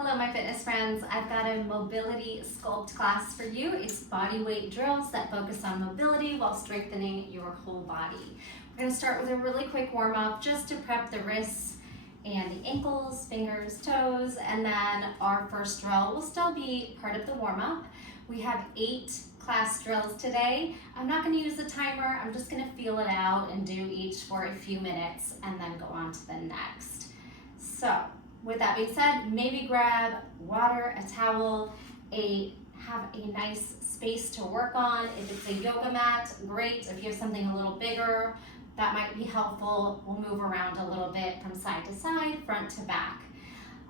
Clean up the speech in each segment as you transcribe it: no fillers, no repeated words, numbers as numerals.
Hello, my fitness friends. I've got a mobility sculpt class for you. It's body weight drills that focus on mobility while strengthening your whole body. We're going to start with a really quick warm-up just to prep the wrists and the ankles, fingers, toes, and then our first drill will still be part of the warm-up. We have 8 class drills today. I'm not going to use a timer. I'm just going to feel it out and do each for a few minutes and then go on to the next. So, with that being said, maybe grab water, a towel, have a nice space to work on. If it's a yoga mat, great. If you have something a little bigger, that might be helpful. We'll move around a little bit from side to side, front to back.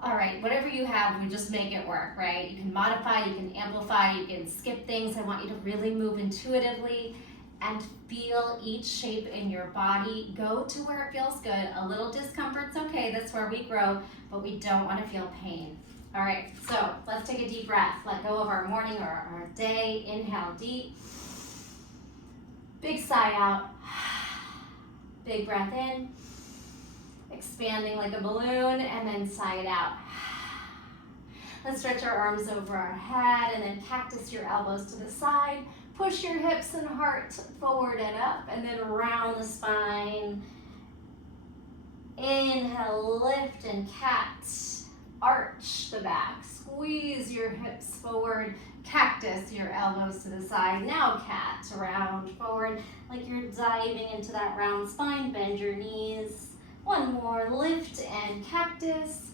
All right, whatever you have, we just make it work, right? You can modify, you can amplify, you can skip things. I want you to really move intuitively and feel each shape in your body. Go to where it feels good. A little discomfort's okay, that's where we grow, but we don't want to feel pain. All right, so let's take a deep breath. Let go of our morning or our day. Inhale deep. Big sigh out. Big breath in. Expanding like a balloon, and then sigh it out. Let's stretch our arms over our head and then cactus your elbows to the side. Push your hips and heart forward and up, and then round the spine. Inhale, lift and cat. Arch the back, squeeze your hips forward, cactus your elbows to the side. Now cat, round forward like you're diving into that round spine. Bend your knees. One more, lift and cactus.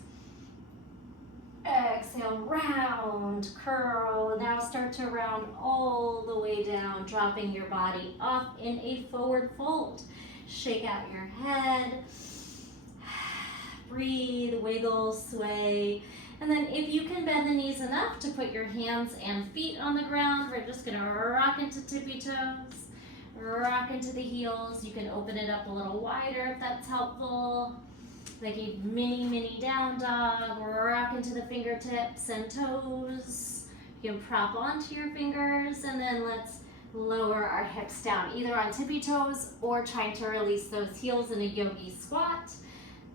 Exhale, round, curl. Now start to round all the way down, dropping your body off in a forward fold. Shake out your head. Breathe, wiggle, sway. And then if you can bend the knees enough to put your hands and feet on the ground, we're just gonna rock into tippy toes, rock into the heels. You can open it up a little wider if that's helpful. Like a mini down dog. Rock into the fingertips and toes. You can prop onto your fingers, and then let's lower our hips down, either on tippy toes or trying to release those heels in a yogi squat.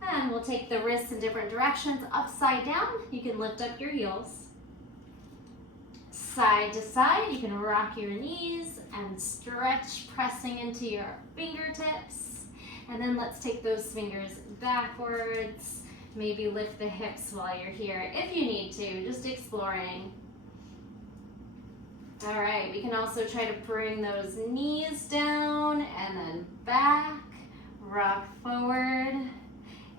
And we'll take the wrists in different directions, upside down. You can lift up your heels. Side to side, you can rock your knees and stretch, pressing into your fingertips. And then let's take those fingers backwards. Maybe lift the hips while you're here if you need to, just exploring. All right, we can also try to bring those knees down and then back, rock forward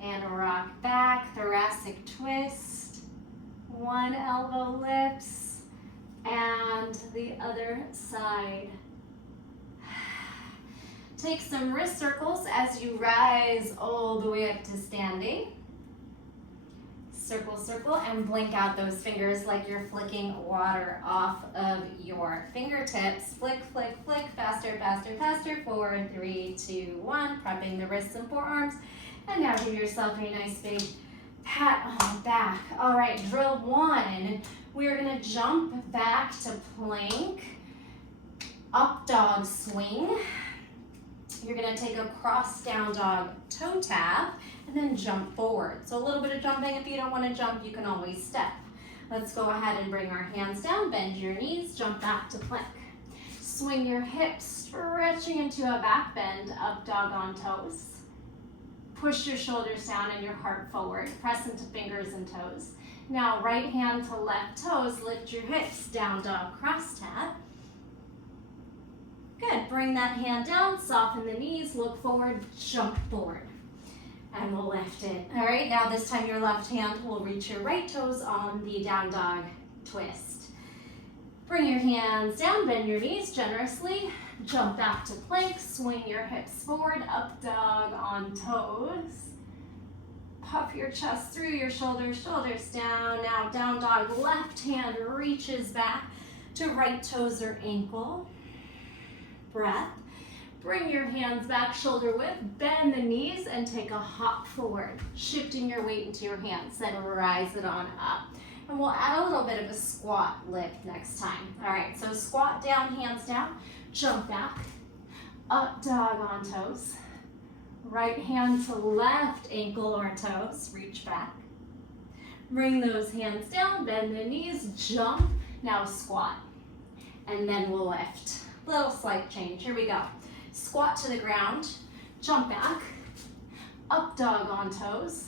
and rock back, thoracic twist. One elbow lifts and the other side. Take some wrist circles as you rise all the way up to standing. Circle, circle, and blink out those fingers like you're flicking water off of your fingertips. Flick, flick, flick, faster, faster, faster. 4, 3, 2, 1. Prepping the wrists and forearms. And now give yourself a nice big pat on the back. All right, drill 1. We're gonna jump back to plank, up dog swing. You're gonna take a cross down dog toe tap and then jump forward. So a little bit of jumping. If you don't wanna jump, you can always step. Let's go ahead and bring our hands down, bend your knees, jump back to plank. Swing your hips, stretching into a back bend, up dog on toes. Push your shoulders down and your heart forward. Press into fingers and toes. Now right hand to left toes, lift your hips, down dog cross tap. Good, bring that hand down, soften the knees, look forward, jump forward. And we'll lift it. All right, now this time your left hand will reach your right toes on the down dog twist. Bring your hands down, bend your knees generously, jump back to plank, swing your hips forward, up dog on toes. Puff your chest through your shoulders, shoulders down. Now down dog, left hand reaches back to right toes or ankle. Breath. Bring your hands back shoulder width, bend the knees and take a hop forward, shifting your weight into your hands, then rise it on up. And we'll add a little bit of a squat lift next time. All right, so squat down, hands down, jump back, up dog on toes, Right hand to left ankle or toes, reach back. Bring those hands down, bend the knees, jump. Now squat, and then we'll lift. Little slight change, here we go. Squat to the ground, jump back, up dog on toes,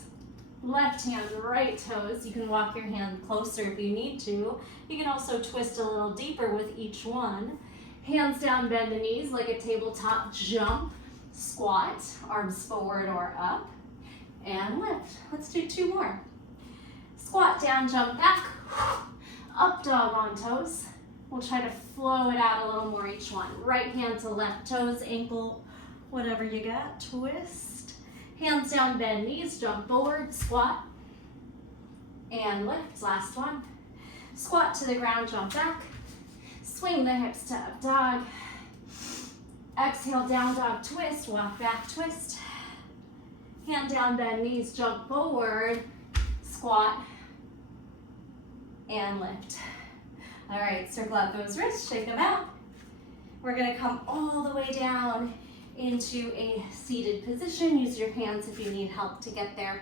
left hand, right toes. You can walk your hand closer if you need to. You can also twist a little deeper with each one. Hands down, bend the knees like a tabletop jump, squat, arms forward or up, and lift. Let's do 2 more. Squat down, jump back, up dog on toes. We'll try to flow it out a little more each one. Right hand to left toes, ankle, whatever you got, twist. Hands down, bend knees, jump forward, squat, and lift. Last one. Squat to the ground, jump back. Swing the hips to up dog. Exhale, down dog, twist, walk back, twist. Hand down, bend knees, jump forward, squat, and lift. All right, circle out those wrists, shake them out. We're gonna come all the way down into a seated position. Use your hands if you need help to get there.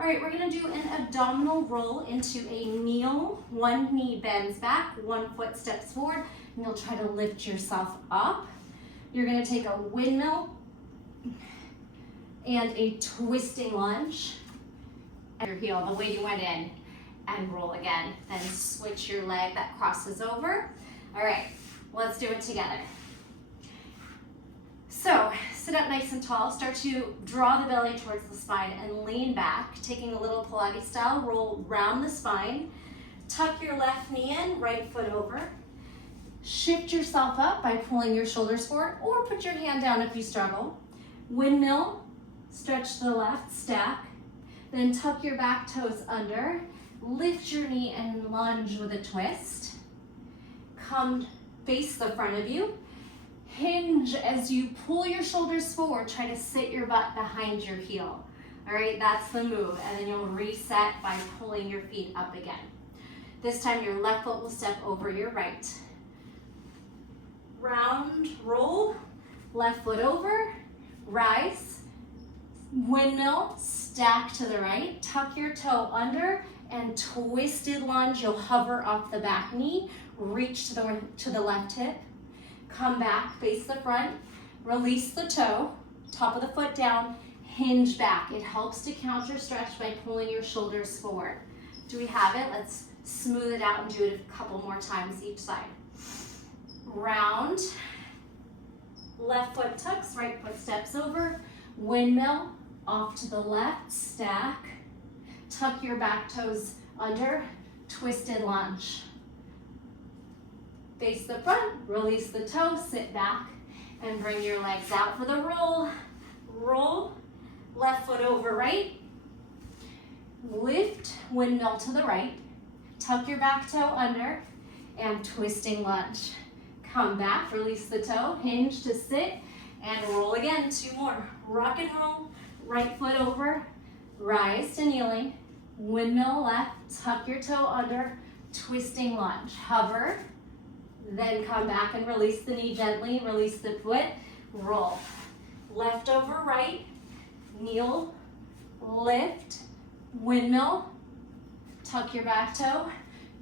All right, we're gonna do an abdominal roll into a kneel. One knee bends back, one foot steps forward, and you'll try to lift yourself up. You're gonna take a windmill and a twisting lunge. And your heel the way you went in, and roll again. Then switch your leg that crosses over. All right, let's do it together. So sit up nice and tall. Start to draw the belly towards the spine and lean back, taking a little Pilates style. Roll round the spine. Tuck your left knee in, right foot over. Shift yourself up by pulling your shoulders forward, or put your hand down if you struggle. Windmill, stretch to the left, stack. Then tuck your back toes under. Lift your knee and lunge with a twist. Come face the front of you. Hinge as you pull your shoulders forward. Try to sit your butt behind your heel. All right, that's the move. And then you'll reset by pulling your feet up again. This time your left foot will step over your right. Round, roll, left foot over, rise, windmill, stack to the right, tuck your toe under, and twisted lunge. You'll hover off the back knee, reach to the left hip, come back, face the front, release the toe, top of the foot down, hinge back. It helps to counter stretch by pulling your shoulders forward. Do we have it? Let's smooth it out and do it a couple more times each side. Round, left foot tucks, right foot steps over, windmill, off to the left, stack, tuck your back toes under, twisted lunge. Face the front, release the toe, sit back, and bring your legs out for the roll. Roll, left foot over right, lift, windmill to the right, tuck your back toe under, and twisting lunge. Come back, release the toe, hinge to sit, and roll again. 2 more. Rock and roll, right foot over, rise to kneeling, windmill left, tuck your toe under, twisting lunge. Hover, then come back and release the knee gently, release the foot, roll. Left over right, kneel, lift, windmill, tuck your back toe,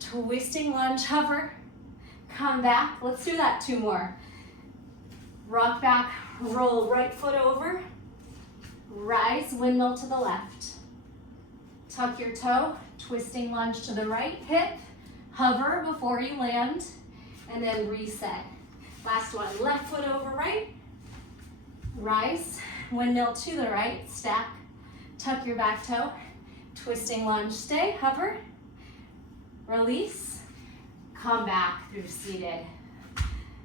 twisting lunge, hover, come back. Let's do that 2 more. Rock back, roll right foot over, rise, windmill to the left. Tuck your toe, twisting lunge to the right hip, hover before you land, and then reset. Last one, left foot over right, rise, windmill to the right, stack, tuck your back toe, twisting lunge, stay, hover, release, come back through seated.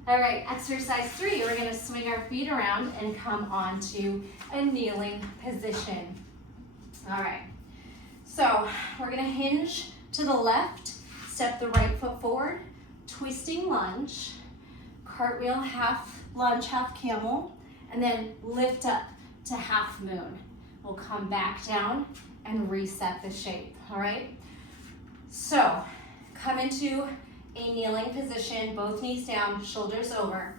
All right, exercise 3, we're gonna swing our feet around and come onto a kneeling position. All right, so we're gonna hinge to the left, step the right foot forward, twisting lunge, cartwheel, half lunge, half camel, and then lift up to half moon. We'll come back down and reset the shape, all right? So, come into a kneeling position, both knees down, shoulders over.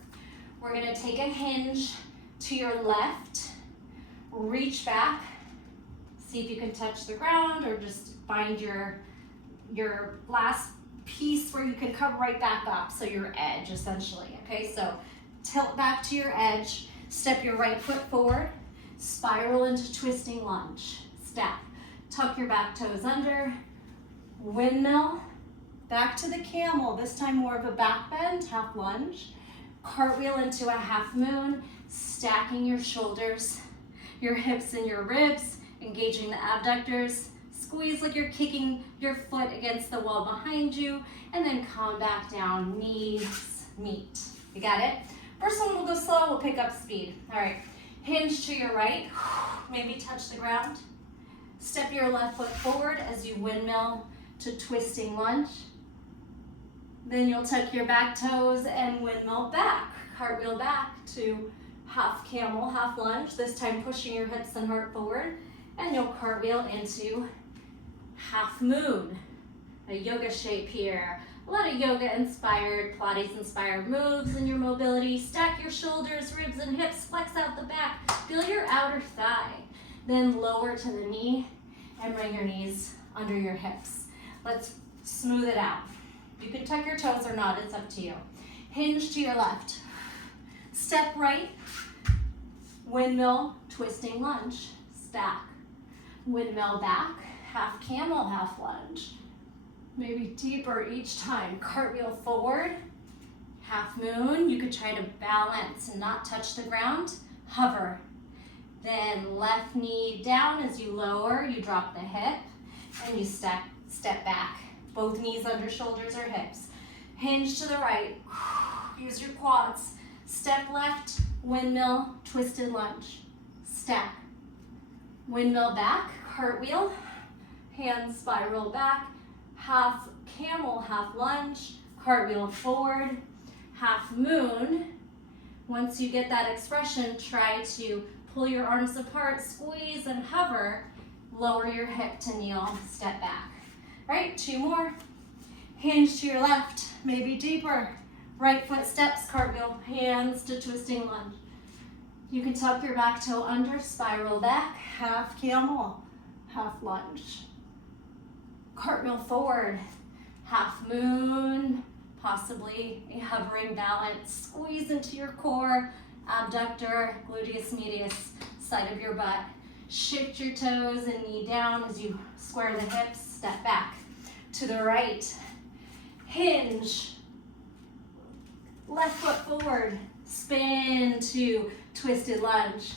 We're gonna take a hinge to your left, reach back, See if you can touch the ground or just find your last piece where you can come right back up. So your edge essentially, okay? So tilt back to your edge, step your right foot forward, spiral into twisting lunge, stack. Tuck your back toes under, windmill, back to the camel, this time more of a back bend, half lunge, cartwheel into a half moon, stacking your shoulders, your hips and your ribs, engaging the abductors, squeeze like you're kicking your foot against the wall behind you, and then come back down, knees meet. You got it? First one will go slow, we'll pick up speed. All right, hinge to your right, maybe touch the ground. Step your left foot forward as you windmill to twisting lunge. Then you'll tuck your back toes and windmill back. Cartwheel back to half camel, half lunge, this time pushing your hips and heart forward. And you'll cartwheel into half moon, a yoga shape here. A lot of yoga inspired, Pilates inspired moves in your mobility. Stack your shoulders, ribs and hips, flex out the back. Feel your outer thigh. Then lower to the knee and bring your knees under your hips. Let's smooth it out. You can tuck your toes or not, it's up to you. Hinge to your left. Step right, windmill, twisting lunge, stack. Windmill back, half camel, half lunge. Maybe deeper each time. Cartwheel forward, half moon. You could try to balance and not touch the ground. Hover. Then left knee down as you lower, you drop the hip, and you step back. Both knees under shoulders or hips. Hinge to the right. Use your quads. Step left, windmill, twisted lunge. Stack. Windmill back, cartwheel. Hands spiral back. Half camel, half lunge. Cartwheel forward. Half moon. Once you get that expression, try to pull your arms apart, squeeze and hover. Lower your hip to kneel, step back. All right, 2 more. Hinge to your left, maybe deeper. Right foot steps, cartwheel, hands to twisting lunge. You can tuck your back toe under, spiral back, half camel, half lunge. Cartwheel forward, half moon, possibly a hovering balance. Squeeze into your core, abductor, gluteus medius, side of your butt. Shift your toes and knee down as you square the hips, step back. To the right, hinge, left foot forward, spin to twisted lunge.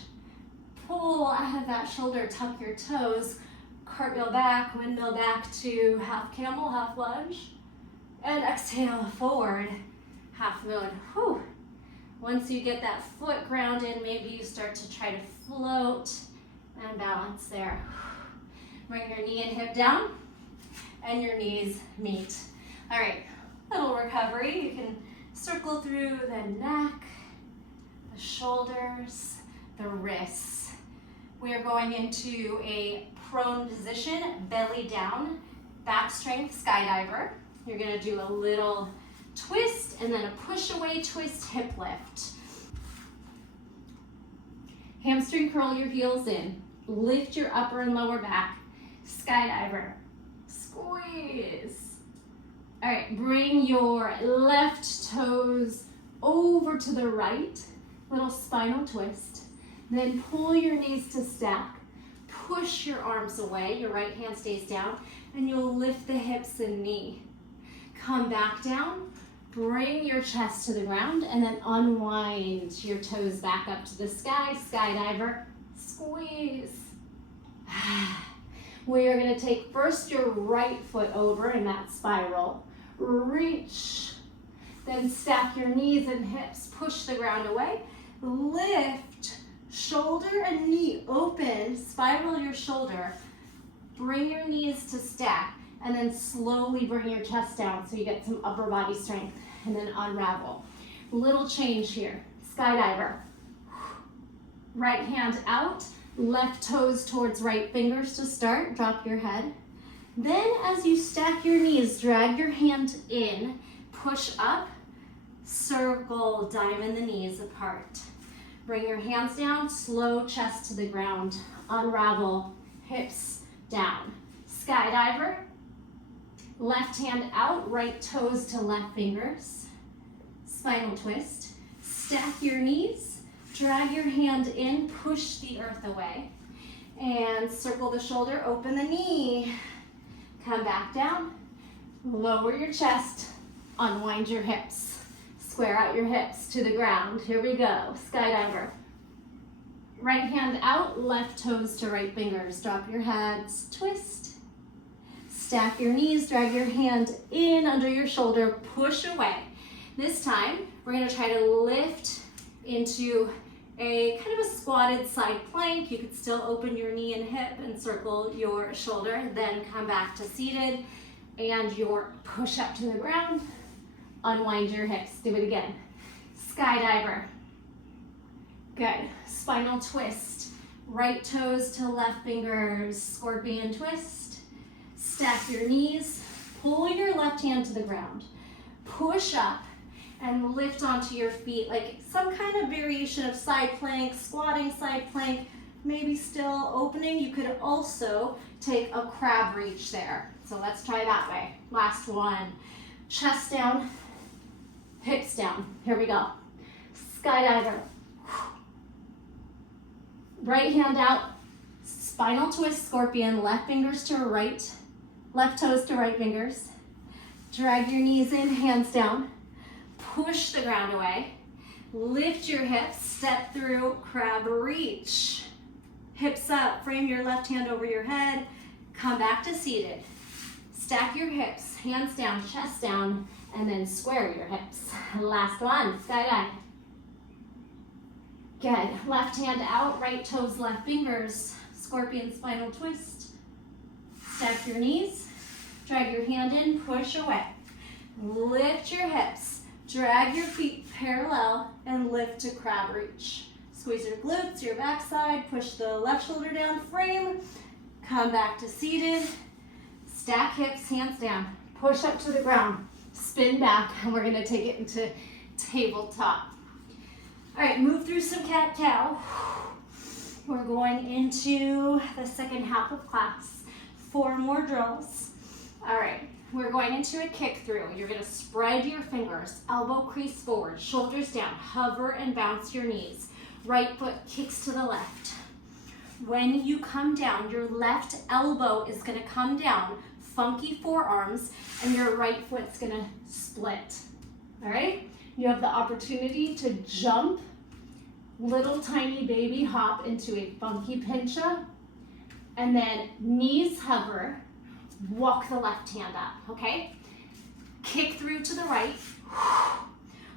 Pull out of that shoulder, tuck your toes, cartwheel back, windmill back to half camel, half lunge. And exhale, forward, half moon. Whew. Once you get that foot grounded, maybe you start to try to float and balance there. Bring your knee and hip down, and your knees meet. All right, little recovery. You can circle through the neck, the shoulders, the wrists. We are going into a prone position, belly down, back strength skydiver. You're gonna do a little twist and then a push away twist hip lift. Hamstring curl your heels in. Lift your upper and lower back. Skydiver. Squeeze. All right, bring your left toes over to the right. Little spinal twist. Then pull your knees to stack. Push your arms away. Your right hand stays down. And you'll lift the hips and knee. Come back down. Bring your chest to the ground and then unwind your toes back up to the sky. Skydiver. Squeeze. We are going to take first your right foot over in that spiral. Reach. Then stack your knees and hips. Push the ground away. Lift. Shoulder and knee open. Spiral your shoulder. Bring your knees to stack. And then slowly bring your chest down so you get some upper body strength. And then unravel. Little change here. Skydiver. Right hand out. Left toes towards right fingers to start. Drop your head. Then as you stack your knees, drag your hand in. Push up. Circle, diamond the knees apart. Bring your hands down. Slow chest to the ground. Unravel. hips down. Skydiver, left hand out, right toes to left fingers. Spinal twist. Stack your knees, drag your hand in, push the earth away. And circle the shoulder, open the knee. Come back down, lower your chest, unwind your hips. Square out your hips to the ground. Here we go, skydiver. Right hand out, left toes to right fingers. Drop your heads, twist. Stack your knees, drag your hand in under your shoulder, push away. This time, we're gonna try to lift into a kind of a squatted side plank. You could still open your knee and hip and circle your shoulder, then come back to seated and your push up to the ground. Unwind your hips, do it again. Skydiver. Good, spinal twist. Right toes to left fingers, scorpion twist. Stack your knees, pull your left hand to the ground. Push up and lift onto your feet like some kind of variation of side plank, squatting side plank, maybe still opening. You could also take a crab reach there. So let's try that way. Last one. Chest down, hips down. Here we go. Skydiver. Right hand out, spinal twist, scorpion, left fingers to right, left toes to right fingers. Drag your knees in, hands down. Push the ground away. Lift your hips, step through, crab reach. Hips up, frame your left hand over your head. Come back to seated. Stack your hips, hands down, chest down, and then square your hips. Last one, skydive. Good, left hand out, right toes, left fingers. Scorpion spinal twist. Stack your knees, drag your hand in, push away. Lift your hips. Drag your feet parallel and lift to crab reach. Squeeze your glutes, your backside, push the left shoulder down, frame. Come back to seated. Stack hips, hands down. Push up to the ground. Spin back, and we're gonna take it into tabletop. All right, move through some cat-cow. We're going into the second half of class. 4 more drills. All right. We're going into a kick through. You're gonna spread your fingers, elbow crease forward, shoulders down, hover and bounce your knees. Right foot kicks to the left. When you come down, your left elbow is gonna come down, funky forearms, and your right foot's gonna split. All right? You have the opportunity to jump, little tiny baby hop into a funky pincha, and then knees hover, walk the left hand up, okay? Kick through to the right.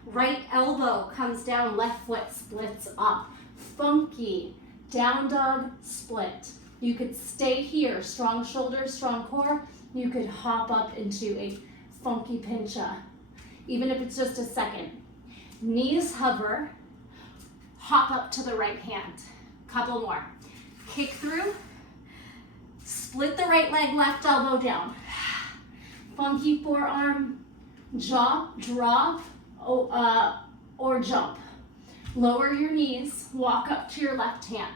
Right elbow comes down, left foot splits up. Funky, down dog, split. You could stay here, strong shoulders, strong core. You could hop up into a funky pincha, even if it's just a second. Knees hover, hop up to the right hand. Couple more. Kick through. Split the right leg, left elbow down. Funky forearm, jaw, drop, or jump. Lower your knees, walk up to your left hand.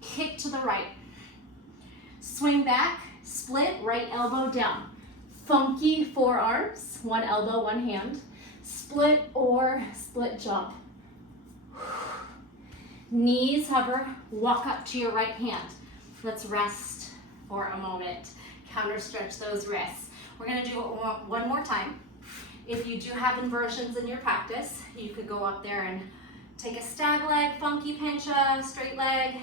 Kick to the right. Swing back, split, right elbow down. Funky forearms, one elbow, one hand. Split or split jump. Knees hover, walk up to your right hand. Let's rest for a moment. Counter stretch those wrists. We're gonna do it one more time. If you do have inversions in your practice, you could go up there and take a stag leg, funky pincha, straight leg,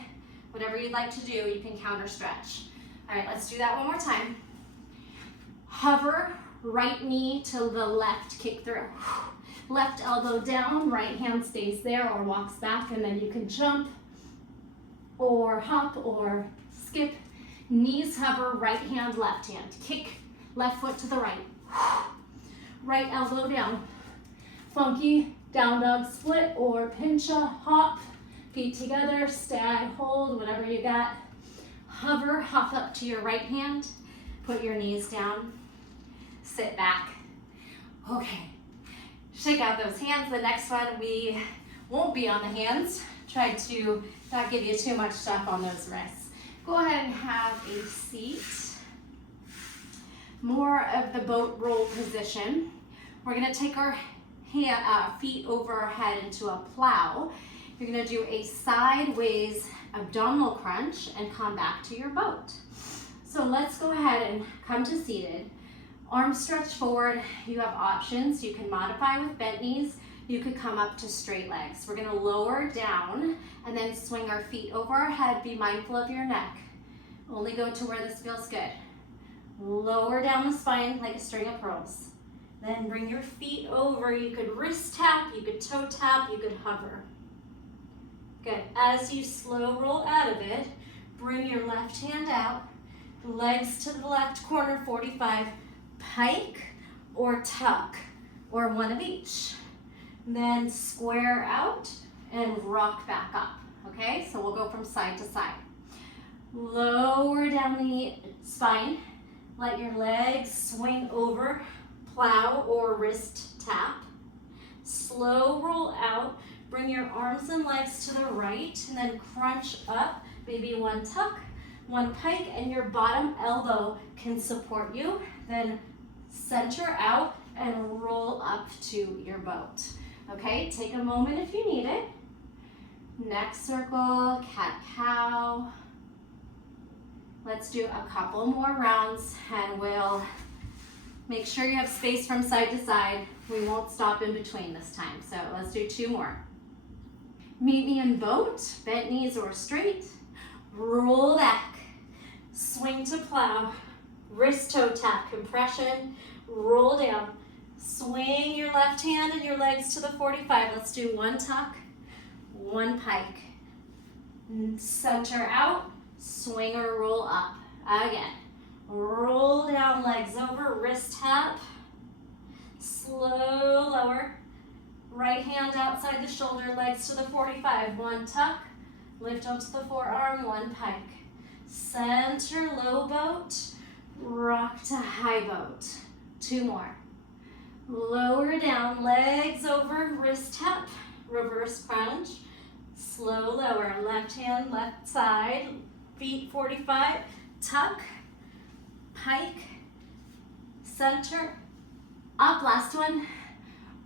whatever you'd like to do, you can counter stretch. All right, let's do that one more time. Hover, right knee to the left, kick through. Left elbow down, right hand stays there or walks back, and then you can jump or hop or skip. Knees hover, right hand, left hand. Kick, left foot to the right. Right elbow down. Funky, down dog split or pincha, hop. Feet together, stag, hold, whatever you got. Hover, hop up to your right hand. Put your knees down. Sit back. Okay, shake out those hands. The next one, we won't be on the hands. Try to not give you too much stuff on those wrists. Go ahead and have a seat. More of the boat roll position. We're gonna take our feet over our head into a plow. You're gonna do a sideways abdominal crunch and come back to your boat. So let's go ahead and come to seated. Arms stretched forward. You have options. You can modify with bent knees. You could come up to straight legs. We're gonna lower down and then swing our feet over our head. Be mindful of your neck. Only go to where this feels good. Lower down the spine like a string of pearls. Then bring your feet over. You could wrist tap, you could toe tap, you could hover. Good. As you slow roll out of it, bring your left hand out, legs to the left corner, 45, pike or tuck, or one of each. Then square out and rock back up, okay? So we'll go from side to side. Lower down the spine, let your legs swing over, plow or wrist tap. Slow roll out, bring your arms and legs to the right, and then crunch up, maybe one tuck, one pike, and your bottom elbow can support you. Then center out and roll up to your boat. Okay, take a moment if you need it. Next circle, cat-cow. Let's do a couple more rounds and we'll make sure you have space from side to side. We won't stop in between this time, so let's do 2 more. Meet me in boat, bent knees or straight. Roll back, swing to plow, wrist toe tap, compression, roll down. Swing your left hand and your legs to the 45. Let's do one tuck, one pike. Center out, swing or roll up. Again, roll down, legs over, wrist tap. Slow lower. Right hand outside the shoulder, legs to the 45. One tuck, lift onto the forearm, one pike. Center low boat, rock to high boat. 2 more. Lower down, legs over, wrist tap, reverse crunch. Slow lower, left hand, left side, feet 45, tuck, pike, center, up, last one.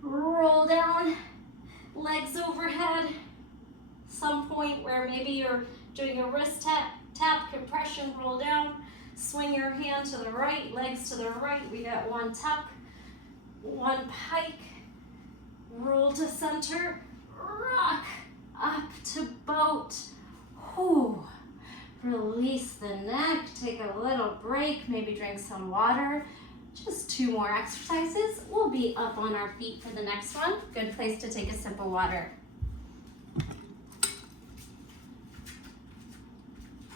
Roll down, legs overhead. Some point where maybe you're doing a wrist tap, compression, roll down. Swing your hand to the right, legs to the right. We got one tuck, one pike, roll to center, rock, up to boat. Whew. Release the neck, take a little break, maybe drink some water. Just 2 more exercises. We'll be up on our feet for the next one. Good place to take a sip of water.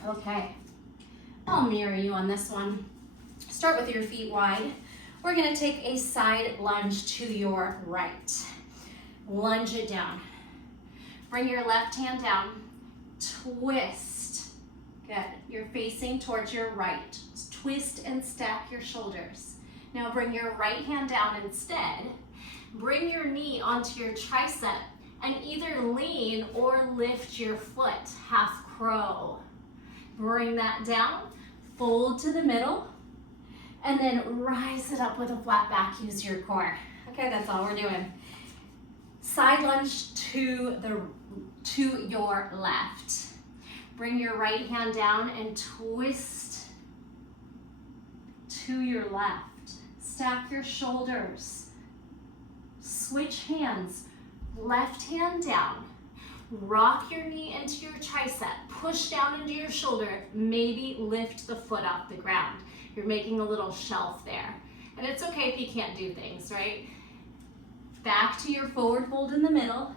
Okay, I'll mirror you on this one. Start with your feet wide. We're gonna take a side lunge to your right. Lunge it down. Bring your left hand down. Twist. Good. You're facing towards your right. Twist and stack your shoulders. Now bring your right hand down instead. Bring your knee onto your tricep and either lean or lift your foot, half crow. Bring that down, fold to the middle, and then rise it up with a flat back. Use your core. Okay, that's all we're doing. Side lunge to your left. Bring your right hand down and twist to your left. Stack your shoulders. Switch hands. Left hand down. Rock your knee into your tricep. Push down into your shoulder. Maybe lift the foot off the ground. You're making a little shelf there. And it's okay if you can't do things, right? Back to your forward fold in the middle.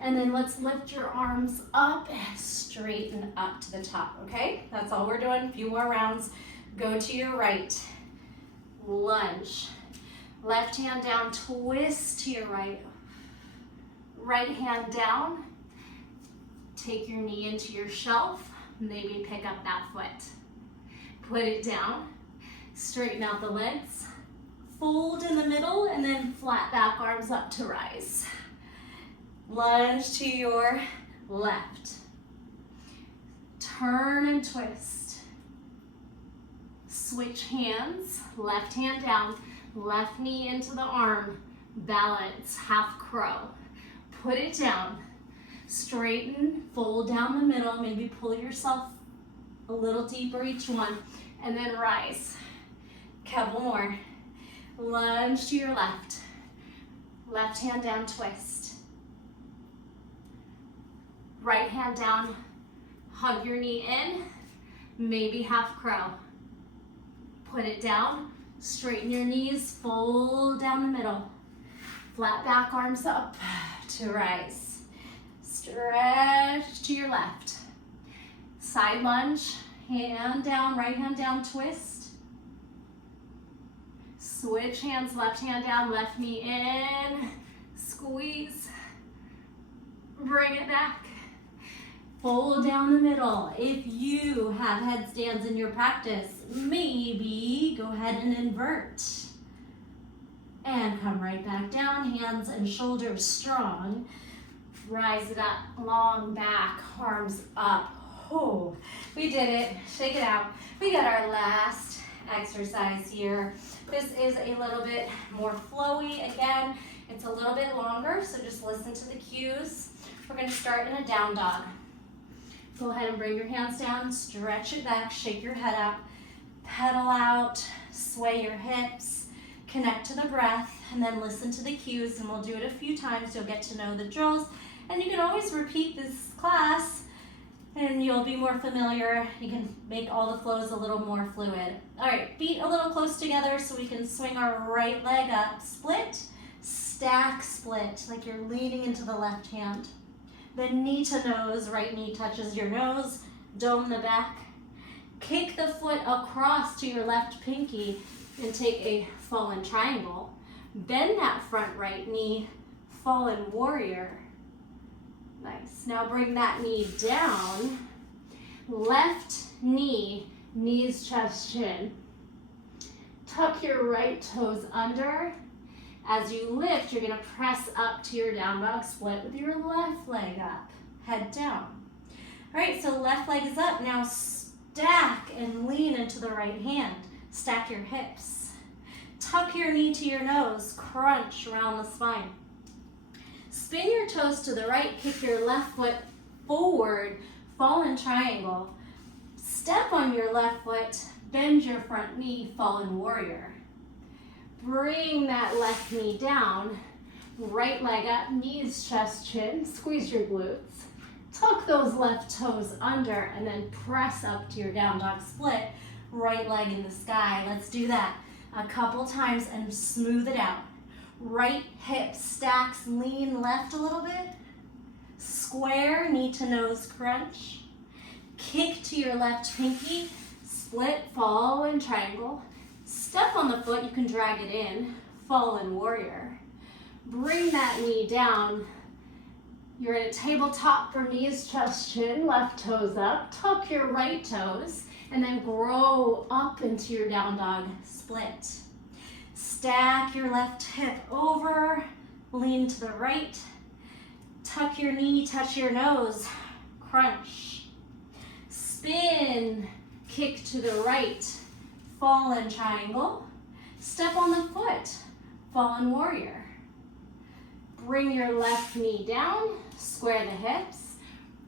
And then let's lift your arms up and straighten up to the top, okay? That's all we're doing. A few more rounds. Go to your right. Lunge. Left hand down, twist to your right. Right hand down. Take your knee into your shelf. Maybe pick up that foot. Put it down. Straighten out the legs. Fold in the middle and then flat back, arms up to rise. Lunge to your left. Turn and twist. Switch hands, left hand down, left knee into the arm, balance, half crow. Put it down, straighten, fold down the middle, maybe pull yourself a little deeper each one, and then rise. Couple more. Lunge to your left. Left hand down, twist. Right hand down, hug your knee in, maybe half crow. Put it down, straighten your knees, fold down the middle. Flat back, arms up to rise. Stretch to your left. Side lunge, hand down, right hand down, twist. Switch hands, left hand down, left knee in, squeeze. Bring it back. Fold down the middle. If you have headstands in your practice, maybe go ahead and invert. And come right back down, hands and shoulders strong. Rise it up, long back, arms up. Oh, we did it. Shake it out. We got our last exercise here. This is a little bit more flowy. Again, it's a little bit longer, so just listen to the cues. We're going to start in a down dog. Go ahead and bring your hands down, stretch it back, shake your head out, pedal out, sway your hips, connect to the breath, and then listen to the cues, and we'll do it a few times. You'll get to know the drills, and you can always repeat this class, and you'll be more familiar. You can make all the flows a little more fluid. All right, feet a little close together so we can swing our right leg up. Split, stack, split, like you're leaning into the left hand. Then knee to nose, right knee touches your nose, dome the back. Kick the foot across to your left pinky and take a fallen triangle. Bend that front right knee, fallen warrior. Nice. Now bring that knee down. Left knee, knees, chest, chin. Tuck your right toes under. As you lift, you're going to press up to your down dog split with your left leg up, head down. All right, so left leg is up. Now stack and lean into the right hand. Stack your hips. Tuck your knee to your nose, crunch around the spine. Spin your toes to the right, kick your left foot forward, fallen triangle. Step on your left foot, bend your front knee, fallen warrior. Bring that left knee down, right leg up, knees, chest, chin, squeeze your glutes. Tuck those left toes under and then press up to your down dog split, right leg in the sky. Let's do that a couple times and smooth it out. Right hip stacks, lean left a little bit. Square, knee to nose crunch. Kick to your left pinky, split, fallen triangle. Step on the foot, you can drag it in, fallen warrior. Bring that knee down. You're in a tabletop for knees, chest, chin, left toes up. Tuck your right toes and then grow up into your down dog split. Stack your left hip over, lean to the right. Tuck your knee, touch your nose, crunch. Spin, kick to the right. Fallen triangle, step on the foot, fallen warrior. Bring your left knee down, square the hips,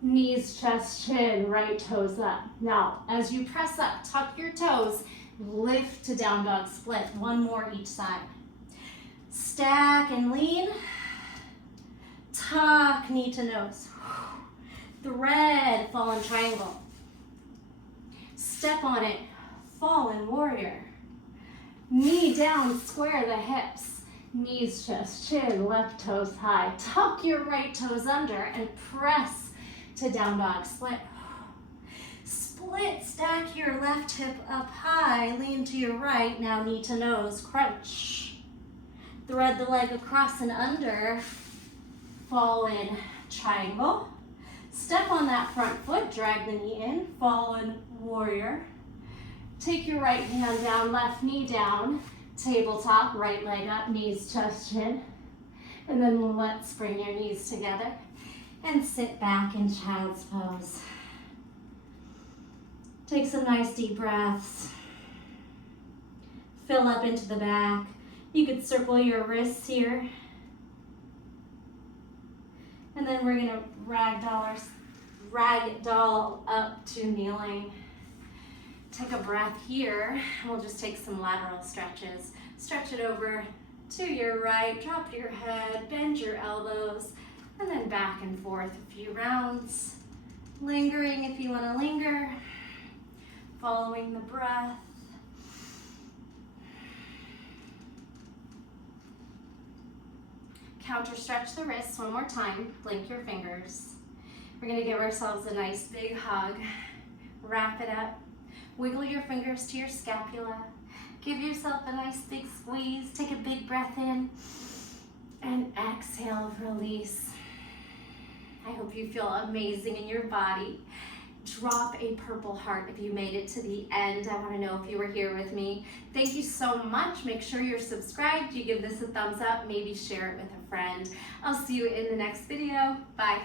knees, chest, chin, right toes up. Now, as you press up, tuck your toes, lift to down dog split, one more each side. Stack and lean, tuck, knee to nose. Thread, fallen triangle. Step on it, fallen warrior. Knee down, square the hips. Knees, chest, chin, left toes high. Tuck your right toes under and press to down dog split. Split, stack your left hip up high, lean to your right, now knee to nose, crunch. Thread the leg across and under, fallen triangle. Step on that front foot, drag the knee in, fallen warrior. Take your right hand down, left knee down, tabletop, right leg up, knees, chest, chin. And then let's bring your knees together and sit back in child's pose. Take some nice deep breaths. Fill up into the back. You could circle your wrists here. And then we're gonna ragdoll up to kneeling. Take a breath here. We'll just take some lateral stretches. Stretch it over to your right, drop your head, bend your elbows, and then back and forth a few rounds. Lingering if you want to linger. Following the breath. Counter stretch the wrists one more time. Blink your fingers. We're going to give ourselves a nice big hug. Wrap it up. Wiggle your fingers to your scapula. Give yourself a nice big squeeze. Take a big breath in. And exhale, release. I hope you feel amazing in your body. Drop a purple heart if you made it to the end. I want to know if you were here with me. Thank you so much. Make sure you're subscribed. You give this a thumbs up. Maybe share it with a friend. I'll see you in the next video. Bye.